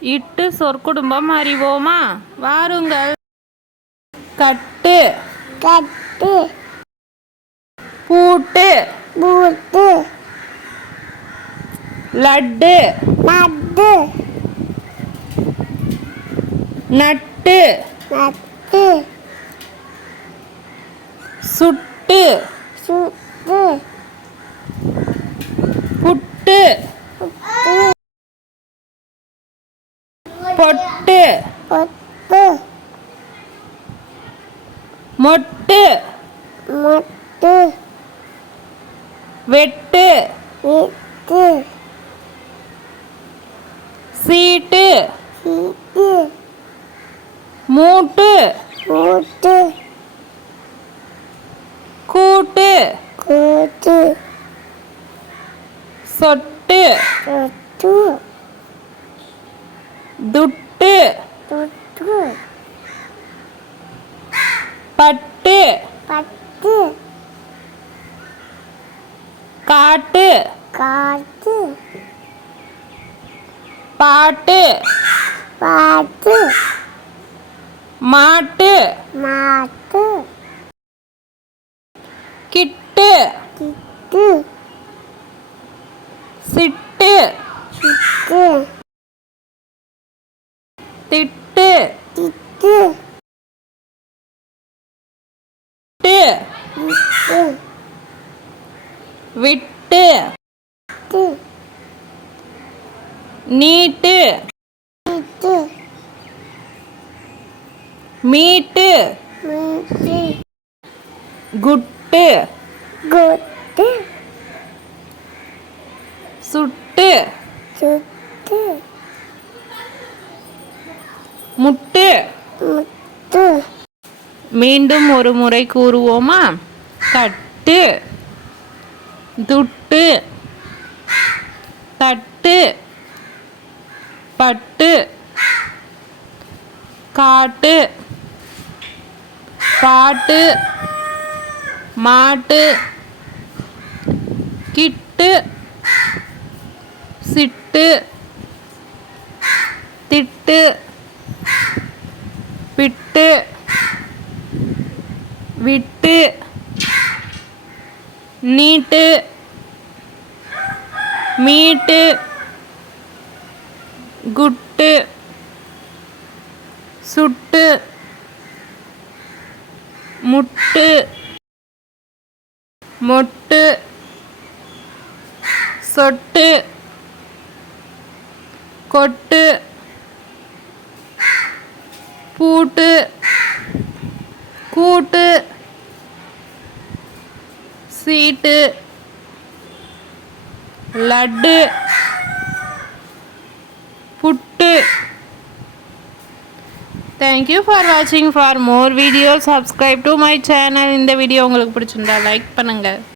இட்டு சொற்குடும்பம் அறிவோமா? வாருங்கள். கட்டு. கட்டு. பூட்டு. பூட்டு. லட்டு. நட்டு நட்டு. நட்டு. சுட்டு. சுட்டு. புட்டு பொட்டு பொட்டு மொட்டு. மொட்டு. வெட்டு. விட்டு. சீட்டு. சீட்டு. மூட்டு. மூட்டு. கூட்டு. கூட்டு. சொட்டு. துட்டு தொட்டு. பட்டு. பட்டு. காட்டு. காட்டு. பாட்டு. பாட்டு. மாட்டு. மாட்டு. கிட்டு. கிட்டு. சிட்டு. சிட்டு. திட்டு. திட்டு. ட்டு விட்டு. நீட்டு மீட்டு. குட்டு. குட்டு. சுட்டு. முட்டு. மீண்டும் ஒரு முறை கூறுவோமா? கட்டு துட்டு. தட்டு. பட்டு. காட்டு. பாட்டு. மாட்டு. கிட்டு. சிட்டு. திட்டு. விட்டு விட்டு நீட்டு மீட்டு குட்டு சுட்டு முட்டு மொட்டு சொட்டு கொட்டு பூட்டு கூட்டு சீட்டு லட்டு புட்டு. தேங்க்யூ ஃபார் வாட்சிங் for more video subscribe to my channel இந்த வீடியோ உங்களுக்கு பிடிச்சிருந்தா லைக் பண்ணுங்கள்